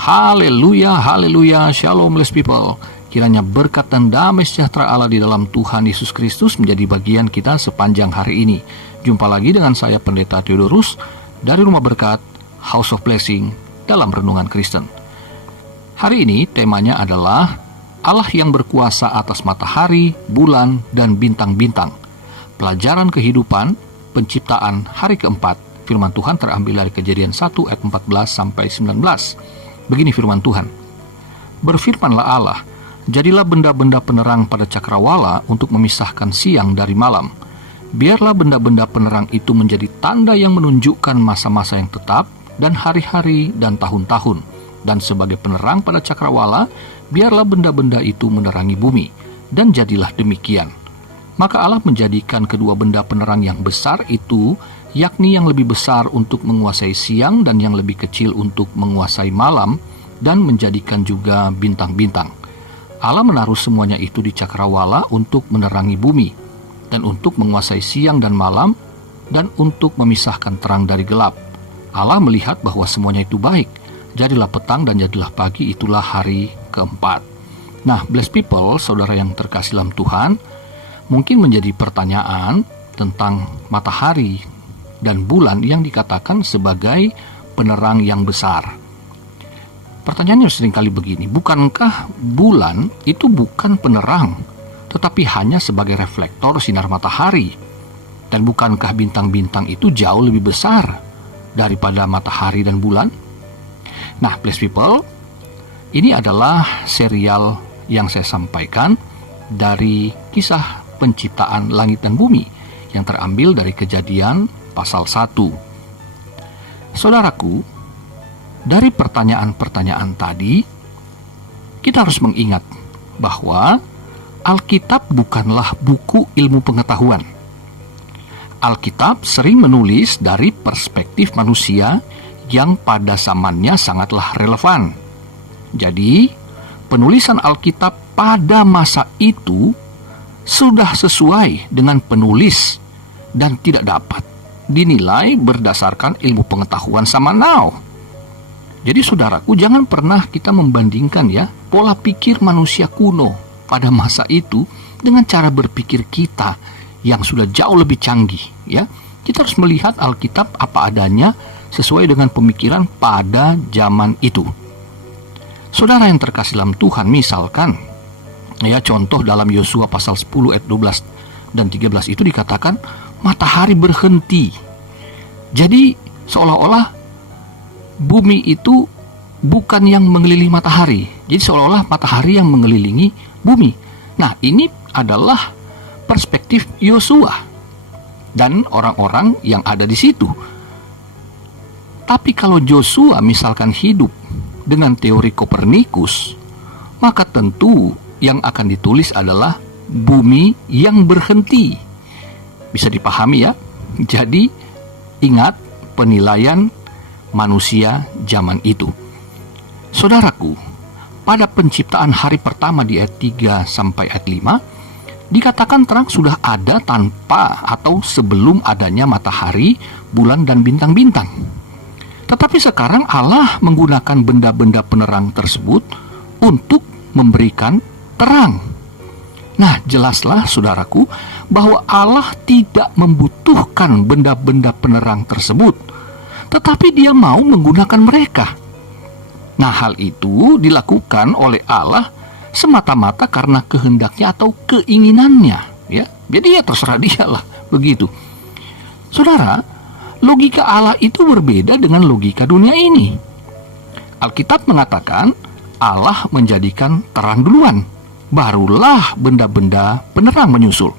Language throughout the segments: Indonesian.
Haleluya, haleluya, shalom blessed people. Kiranya berkat dan damai sejahtera Allah di dalam Tuhan Yesus Kristus menjadi bagian kita sepanjang hari ini. Jumpa lagi dengan saya Pendeta Theodorus dari Rumah Berkat, House of Blessing, dalam Renungan Kristen. Hari ini temanya adalah Allah yang berkuasa atas matahari, bulan, dan bintang-bintang. Pelajaran kehidupan, penciptaan hari keempat. Firman Tuhan terambil dari Kejadian 1 ayat 14 sampai 19. Begini firman Tuhan, "Berfirmanlah Allah, jadilah benda-benda penerang pada cakrawala untuk memisahkan siang dari malam. Biarlah benda-benda penerang itu menjadi tanda yang menunjukkan masa-masa yang tetap dan hari-hari dan tahun-tahun. Dan sebagai penerang pada cakrawala, biarlah benda-benda itu menerangi bumi. Dan jadilah demikian. Maka Allah menjadikan kedua benda penerang yang besar itu, yakni yang lebih besar untuk menguasai siang dan yang lebih kecil untuk menguasai malam, dan menjadikan juga bintang-bintang. Allah menaruh semuanya itu di cakrawala untuk menerangi bumi, dan untuk menguasai siang dan malam, dan untuk memisahkan terang dari gelap. Allah melihat bahwa semuanya itu baik. Jadilah petang dan jadilah pagi, itulah hari keempat." Nah, blessed people, saudara yang terkasih dalam Tuhan, mungkin menjadi pertanyaan tentang matahari dan bulan yang dikatakan sebagai penerang yang besar. Pertanyaannya seringkali begini, bukankah bulan itu bukan penerang, tetapi hanya sebagai reflektor sinar matahari? Dan bukankah bintang-bintang itu jauh lebih besar daripada matahari dan bulan? Nah, blessed people, ini adalah serial yang saya sampaikan dari kisah penciptaan langit dan bumi yang terambil dari Kejadian pasal 1. Saudaraku, dari pertanyaan-pertanyaan tadi, kita harus mengingat bahwa Alkitab bukanlah buku ilmu pengetahuan. Alkitab sering menulis dari perspektif manusia yang pada zamannya sangatlah relevan. Jadi, penulisan Alkitab pada masa itu sudah sesuai dengan penulis dan tidak dapat dinilai berdasarkan ilmu pengetahuan zaman now. Jadi saudaraku, jangan pernah kita membandingkan pola pikir manusia kuno pada masa itu dengan cara berpikir kita yang sudah jauh lebih canggih Kita harus melihat Alkitab apa adanya sesuai dengan pemikiran pada zaman itu. Saudara yang terkasih dalam Tuhan, misalkan contoh dalam Yosua pasal 10 ayat 12 dan 13 itu dikatakan matahari berhenti. Jadi seolah-olah bumi itu bukan yang mengelilingi matahari. Jadi seolah-olah matahari yang mengelilingi bumi. Nah, ini adalah perspektif Yosua dan orang-orang yang ada di situ. Tapi kalau Yosua misalkan hidup dengan teori Kopernikus, maka tentu yang akan ditulis adalah bumi yang berhenti. Bisa dipahami ya? Jadi ingat penilaian manusia zaman itu. Saudaraku, pada penciptaan hari pertama di ayat 3 sampai ayat 5 dikatakan terang sudah ada tanpa atau sebelum adanya matahari, bulan, dan bintang-bintang. Tetapi sekarang Allah menggunakan benda-benda penerang tersebut untuk memberikan terang. Nah, jelaslah saudaraku bahwa Allah tidak membutuhkan benda-benda penerang tersebut, tetapi Dia mau menggunakan mereka. Nah, hal itu dilakukan oleh Allah semata-mata karena kehendaknya atau keinginannya, Jadi terserah Dia lah, begitu. Saudara, logika Allah itu berbeda dengan logika dunia ini. Alkitab mengatakan Allah menjadikan terang duluan, barulah benda-benda penerang menyusul.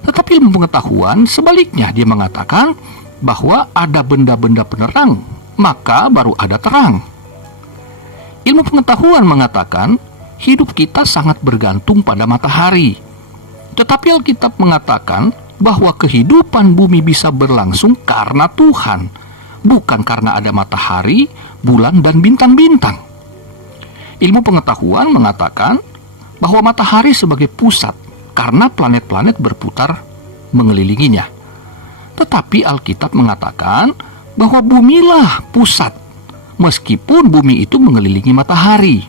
Tetapi ilmu pengetahuan sebaliknya, dia mengatakan bahwa ada benda-benda penerang, maka baru ada terang. Ilmu pengetahuan mengatakan hidup kita sangat bergantung pada matahari. Tetapi Alkitab mengatakan bahwa kehidupan bumi bisa berlangsung karena Tuhan, bukan karena ada matahari, bulan, dan bintang-bintang. Ilmu pengetahuan mengatakan bahwa matahari sebagai pusat karena planet-planet berputar mengelilinginya. Tetapi Alkitab mengatakan bahwa bumilah pusat, meskipun bumi itu mengelilingi matahari.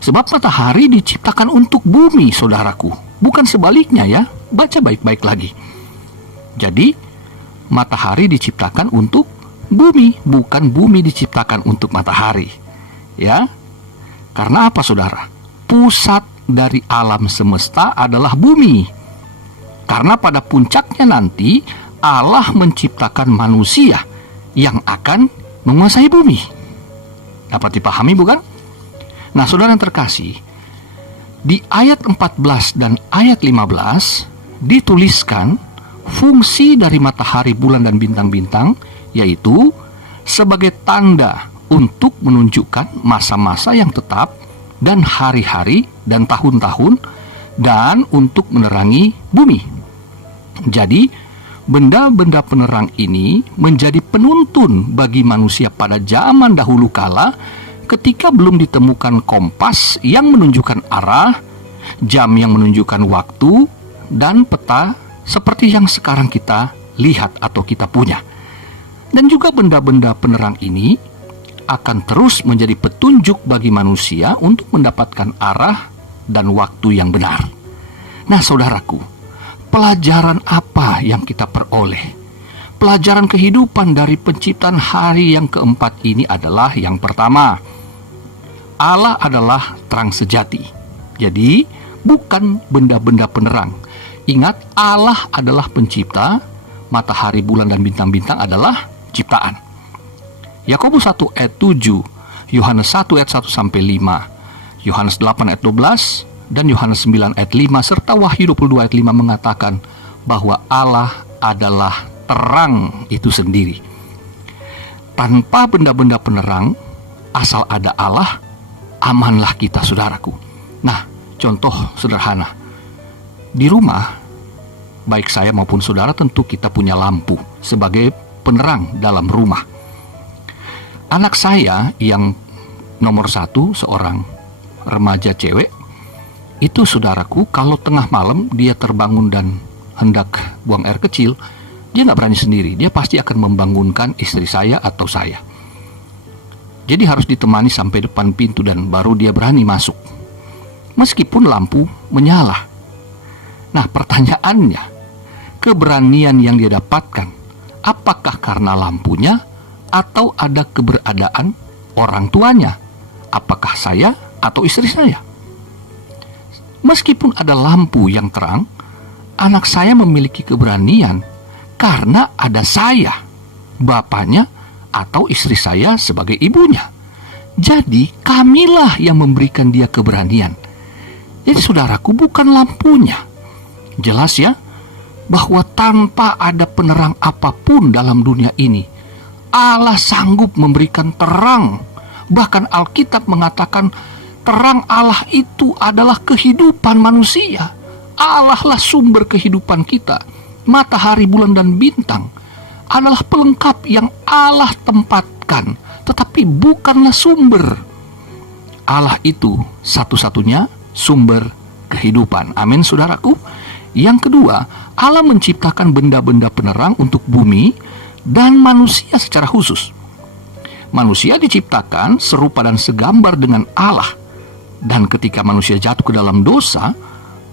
Sebab matahari diciptakan untuk bumi, saudaraku, bukan sebaliknya ya. Baca baik-baik lagi. Jadi, matahari diciptakan untuk bumi, bukan bumi diciptakan untuk matahari. Ya. Karena apa, saudara? Pusat dari alam semesta adalah bumi. Karena pada puncaknya nanti Allah menciptakan manusia yang akan menguasai bumi. Dapat dipahami bukan? Nah, saudara yang terkasih, di ayat 14 dan ayat 15 dituliskan fungsi dari matahari, bulan, dan bintang-bintang, yaitu sebagai tanda untuk menunjukkan masa-masa yang tetap dan hari-hari dan tahun-tahun, dan untuk menerangi bumi. Jadi, benda-benda penerang ini menjadi penuntun bagi manusia pada zaman dahulu kala, ketika belum ditemukan kompas yang menunjukkan arah, jam yang menunjukkan waktu, dan peta seperti yang sekarang kita lihat atau kita punya. Dan juga benda-benda penerang ini akan terus menjadi petunjuk bagi manusia untuk mendapatkan arah dan waktu yang benar. Nah, saudaraku, pelajaran apa yang kita peroleh? Pelajaran kehidupan dari penciptaan hari yang keempat ini adalah yang pertama, Allah adalah terang sejati. Jadi, bukan benda-benda penerang. Ingat, Allah adalah pencipta, matahari, bulan, dan bintang-bintang adalah ciptaan. Yakobus 1 ayat 7, Yohanes 1 ayat 1 sampai 5, Yohanes 8 ayat 12, dan Yohanes 9 ayat 5, serta Wahyu 22 ayat 5 mengatakan bahwa Allah adalah terang itu sendiri. Tanpa benda-benda penerang, asal ada Allah, amanlah kita, saudaraku. Nah, contoh sederhana. Di rumah, baik saya maupun saudara, tentu kita punya lampu sebagai penerang dalam rumah. Anak saya yang nomor 1, seorang remaja cewek, itu, saudaraku, kalau tengah malam dia terbangun dan hendak buang air kecil, dia nggak berani sendiri. Dia pasti akan membangunkan istri saya atau saya. Jadi harus ditemani sampai depan pintu dan baru dia berani masuk, meskipun lampu menyala. Nah, pertanyaannya, keberanian yang dia dapatkan, apakah karena lampunya atau ada keberadaan orang tuanya? Apakah saya atau istri saya? Meskipun ada lampu yang terang, anak saya memiliki keberanian karena ada saya, bapaknya, atau istri saya sebagai ibunya. Jadi kamilah yang memberikan dia keberanian. Jadi saudaraku, bukan lampunya. Jelas ya, bahwa tanpa ada penerang apapun dalam dunia ini, Allah sanggup memberikan terang. Bahkan Alkitab mengatakan terang Allah itu adalah kehidupan manusia. Allah lah sumber kehidupan kita. Matahari, bulan, dan bintang adalah pelengkap yang Allah tempatkan, tetapi bukanlah sumber. Allah itu satu-satunya sumber kehidupan. Amin, saudaraku. Yang kedua, Allah menciptakan benda-benda penerang untuk bumi dan manusia secara khusus. Manusia diciptakan serupa dan segambar dengan Allah. Dan ketika manusia jatuh ke dalam dosa,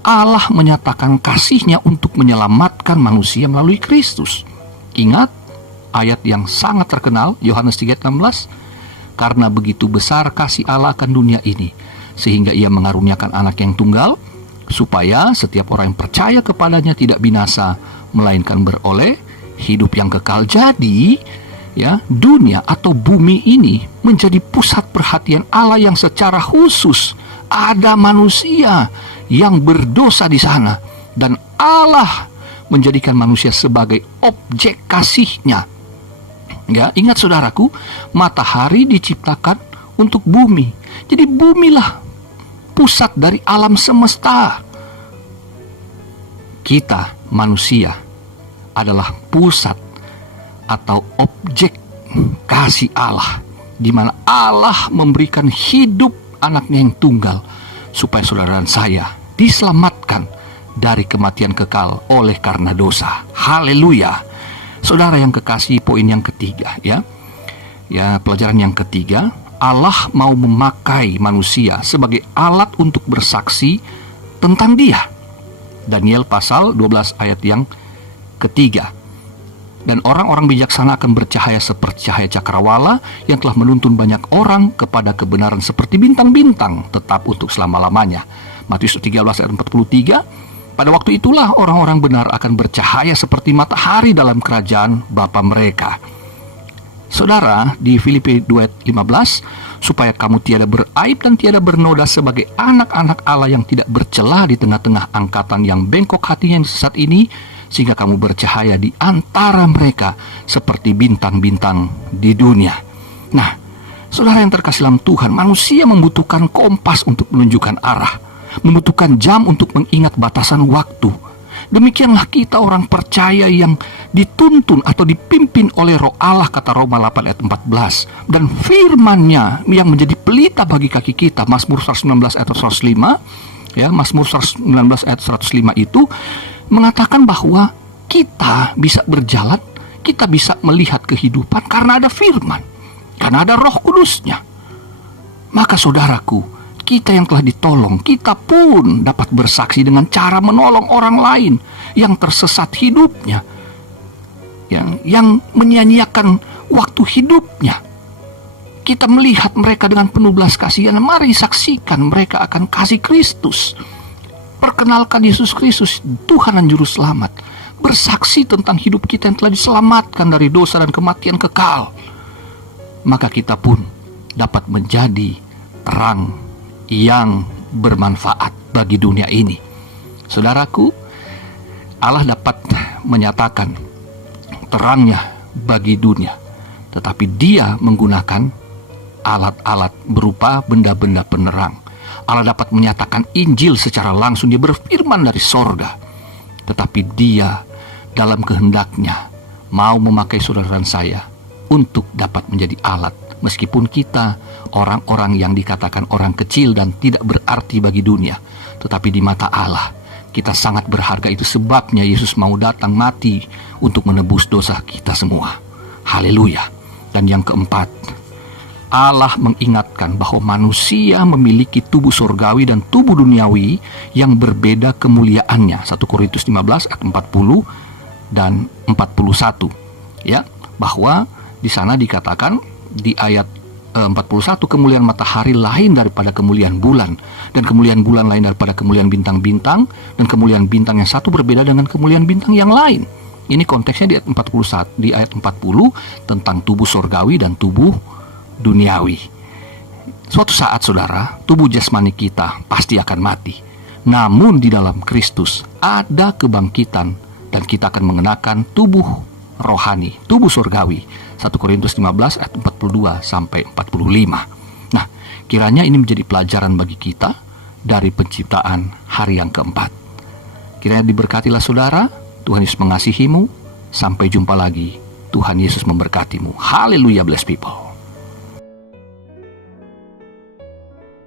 Allah menyatakan kasih-Nya untuk menyelamatkan manusia melalui Kristus. Ingat ayat yang sangat terkenal, Yohanes 3:16, karena begitu besar kasih Allah akan dunia ini, sehingga Ia mengaruniakan anak yang tunggal, supaya setiap orang yang percaya kepadanya tidak binasa, melainkan beroleh hidup yang kekal. Jadi, ya, dunia atau bumi ini menjadi pusat perhatian Allah yang secara khusus ada manusia yang berdosa di sana, dan Allah menjadikan manusia sebagai objek kasih-Nya. Ya, ingat saudaraku, matahari diciptakan untuk bumi. Jadi bumilah pusat dari alam semesta. Kita manusia adalah pusat atau objek kasih Allah, di mana Allah memberikan hidup anaknya yang tunggal supaya saudara dan saya diselamatkan dari kematian kekal oleh karena dosa. Haleluya. Saudara yang kekasih, poin yang ketiga, ya. Ya, pelajaran yang ketiga, Allah mau memakai manusia sebagai alat untuk bersaksi tentang Dia. Daniel pasal 12 ayat yang ketiga. Dan orang-orang bijaksana akan bercahaya seperti cahaya cakrawala yang telah menuntun banyak orang kepada kebenaran seperti bintang-bintang tetap untuk selama-lamanya. Matius 13 ayat 43. Pada waktu itulah orang-orang benar akan bercahaya seperti matahari dalam kerajaan Bapa mereka. Saudara, di Filipi 2:15, supaya kamu tiada beraib dan tiada bernoda sebagai anak-anak Allah yang tidak bercela di tengah-tengah angkatan yang bengkok hatinya yang sesat ini, sehingga kamu bercahaya di antara mereka seperti bintang-bintang di dunia. Nah, saudara yang terkasih dalam Tuhan, manusia membutuhkan kompas untuk menunjukkan arah, membutuhkan jam untuk mengingat batasan waktu. Demikianlah kita orang percaya yang dituntun atau dipimpin oleh Roh Allah, kata Roma 8 ayat 14. Dan firman-Nya yang menjadi pelita bagi kaki kita, Mazmur 119 ayat 105, ya, Mazmur 119 ayat 105 itu mengatakan bahwa kita bisa berjalan, kita bisa melihat kehidupan karena ada firman, karena ada Roh Kudus-Nya. Maka saudaraku, kita yang telah ditolong, kita pun dapat bersaksi dengan cara menolong orang lain yang tersesat hidupnya, yang menyia-nyiakan waktu hidupnya. Kita melihat mereka dengan penuh belas kasihan. Mari saksikan mereka akan kasih Kristus. Perkenalkan Yesus Kristus, Tuhan dan Juru Selamat. Bersaksi tentang hidup kita yang telah diselamatkan dari dosa dan kematian kekal. Maka kita pun dapat menjadi terang yang bermanfaat bagi dunia ini. Saudaraku, Allah dapat menyatakan terangnya bagi dunia, tetapi Dia menggunakan alat-alat berupa benda-benda penerang. Allah dapat menyatakan Injil secara langsung, Dia berfirman dari sorga, tetapi Dia dalam kehendaknya mau memakai saudara dan saya untuk dapat menjadi alat. Meskipun kita orang-orang yang dikatakan orang kecil dan tidak berarti bagi dunia, tetapi di mata Allah kita sangat berharga. Itu sebabnya Yesus mau datang mati untuk menebus dosa kita semua. Haleluya. Dan yang keempat, Allah mengingatkan bahwa manusia memiliki tubuh surgawi dan tubuh duniawi yang berbeda kemuliaannya. 1 Korintus 15 ayat 40 dan 41. Ya, bahwa di sana dikatakan di ayat 41, kemuliaan matahari lain daripada kemuliaan bulan, dan kemuliaan bulan lain daripada kemuliaan bintang-bintang, dan kemuliaan bintang yang satu berbeda dengan kemuliaan bintang yang lain. Ini konteksnya di ayat 41, di ayat 40 tentang tubuh surgawi dan tubuh duniawi. Suatu saat saudara, tubuh jasmani kita pasti akan mati. Namun di dalam Kristus ada kebangkitan dan kita akan mengenakan tubuh rohani, tubuh surgawi. 1 Korintus 15 ayat 42 sampai 45. Nah, kiranya ini menjadi pelajaran bagi kita dari penciptaan hari yang keempat. Kiranya diberkatilah saudara, Tuhan Yesus mengasihimu. Sampai jumpa lagi. Tuhan Yesus memberkatimu. Haleluya, blessed people.